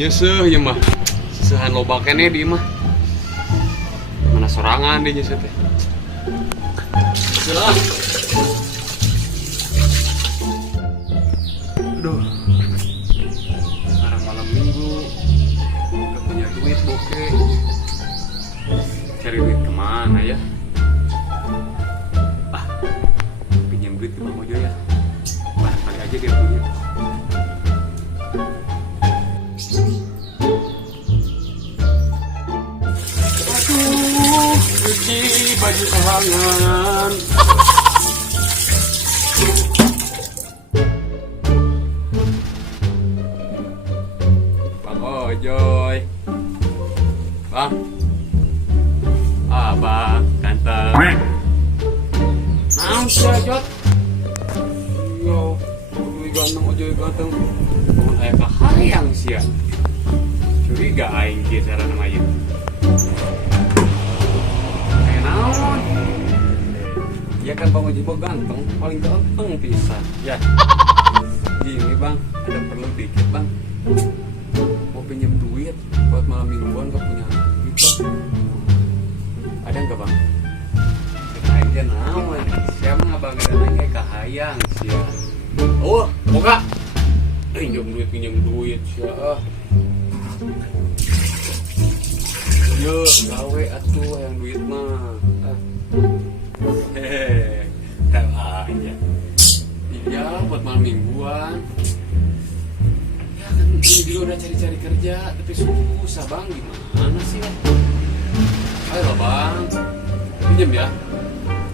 nyeseh ya mah. Sehan loba keneh di mah. Mana sorangan dia nyeseh teh. Jelas. Aduh. Sekarang malam minggu. Gak punya duit bokeh. Cari duit kemana ya? Pinjam duit ke Bang Ojo ya. Barangkali aja dia punya. Aduh, cuci baju kelangan. Bang Ojoy. Bang. Bang, ganteng. Naon sih Jot? Yo, ganteng Ojoy ganteng. Mun aya kahayang sia. Curiga aing kieu cara nama ieu. Naon? Ya kan Bang Ojoy ganteng, paling ganteng pisan. Ya. Gini Bang, ada perlu dikit Bang. Mau pinjam duit buat malam mingguan gak punya duit Bang. Ada nggak Bang? Aja naon, siapa ngabang nanya kahayang sia. Oh, boga. Pinjam duit sia. Yo, gawe atuh yang duit mah. Hehehe, aja. Iya, buat malam mingguan. Ya kan ini juga udah cari-cari kerja, tapi susah Bang, gimana sih? Ayo Bang, pinjam ya.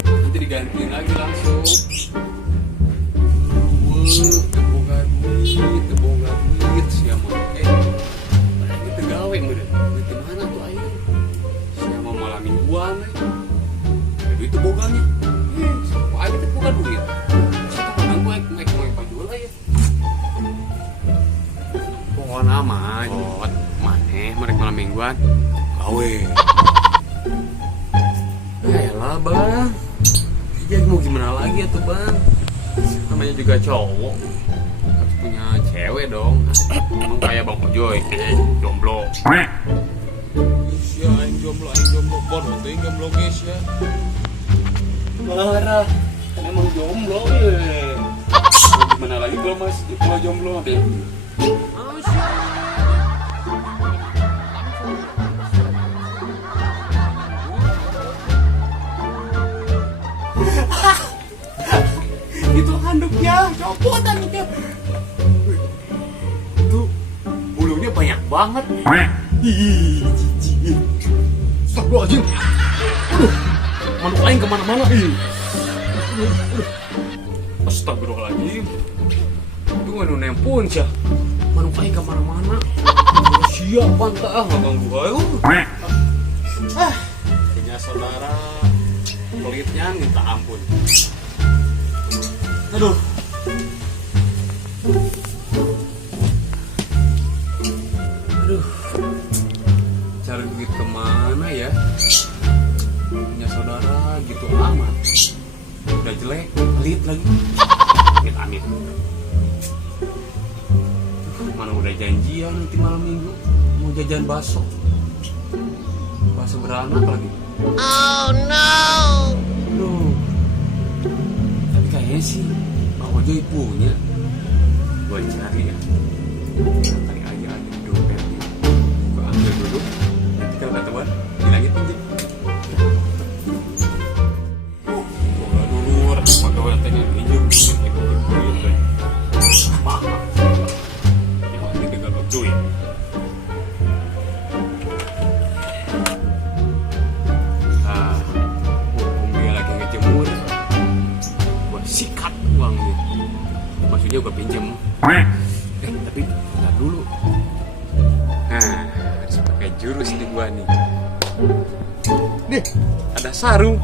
Nanti digantiin lagi langsung. Teboga duit siapa oke. Ini tegawe meureun. Duit mana tuh ayo? Siapa malam mingguan duit teboganya. Siapa aja teboga duit. Siapa orang gue naik baju lah ya. Pohon aman. Oh, maneh mereka malam mingguan. Gawe. Yaelah Bang, ya mau gimana lagi ya tuh Bang. Namanya juga cowok, harus punya cewek dong. Emang kayak Bang Ojoy, jomblo. Iya, aing jomblo bodoh tuh jomblo guys ya. Marah, kan emang jomblo ya. Gimana lagi kalau jomblo deh. Itu handuknya, copot handuknya. Itu bulunya banyak banget. Ih, jijik. Astagfirullahaladzim. Aduh, manuk aing kemana-mana. Astagfirullahaladzim. Itu nganu nempun sih. Manuk aing kemana-mana. Siap bantah ngaganggu ayo. Punya saudara pelitnya minta ampun. Aduh. Cari duit kemana ya? Punya saudara gitu amat. Udah jelek, pelit lagi. Amit-amit. Mana udah janjian nanti malam minggu mau jajan bakso. Bakso beranak lagi. Oh no. Aduh. Tapi kayaknya sih Bang Ojoy punya. Gue cari ya. Cari aja di dompetnya. Gue ambil dulu. Nanti kalau ketahuan bilangin pinjam. Gue gak dulu. Pegawai tanya pinjam. Gitu. Mahal. Yang ini tinggal duit. Sikat uangnya, maksudnya gue pinjem. Tapi bentar dulu. Nah, harus pakai jurus nih gua nih. Nih, ada sarung.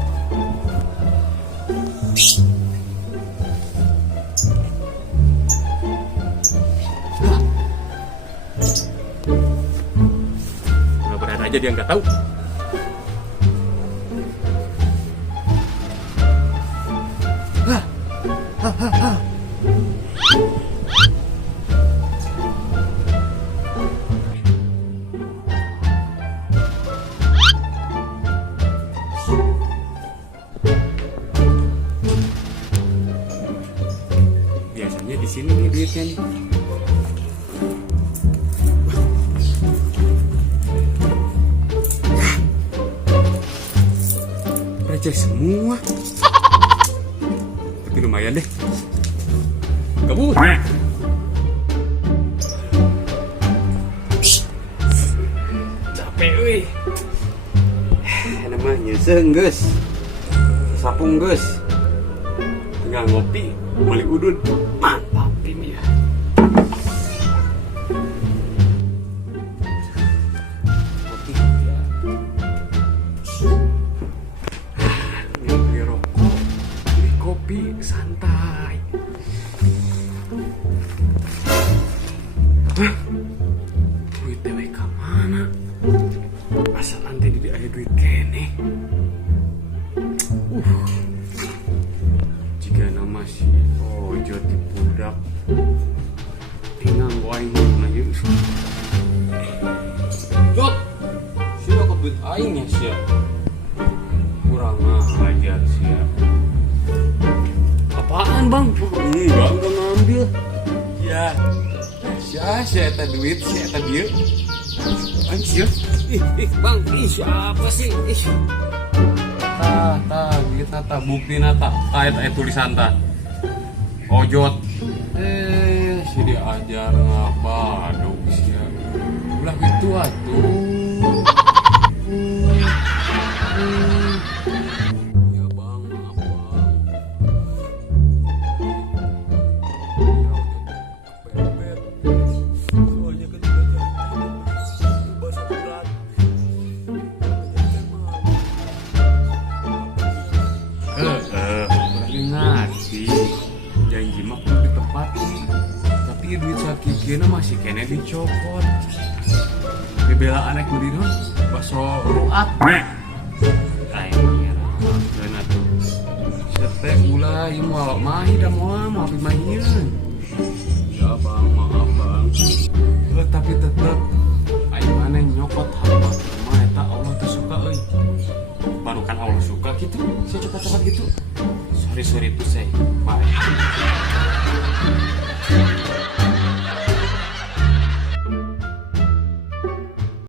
Mudah-mudahan aja dia nggak tahu. receh semua. Tapi lumayan deh. Kabur. Capek weh. Namanya sengges. Sapung geus. Tinggal ngopi, beli udun. Mantap ini ya. Kopi ya. Beli rokok, beli kopi santai. Hah? Duit TWK mana? Asal nanti di aya duit kene. Jika nama si Ojo di budak tinggal aing mana yuk. Jot, sih aku duit aing ya sih. Kurang ajar sih. Apaan bang? Enggak ngambil. Ya, saya eta duit, saya eta dia. Anjir, bang, siapa sih? Duit nata, bukti nata, ayat tulisan ta. Ojot, si diajar ngapa, aduh sih. Ulah gitu atuh. Ya bang, maaf bang. Kepepet, soalnya kan udah bahasa berat. Ngerti janji mah kudu ditepati, tapi duit sakikina masih kena dicopot. Dibela anak kudinon baso ruat. Aing mangera dan atuh. Setek ulah ieu moal mah da moal maaf mahireun. Ya bang, maaf bang. Tapi tetep aing maneh nyokot hamba mah eta Allah teu suka euy. Baru kan Allah suka gitu, saya cepat-cepat gitu. Sorry itu saya. Bye.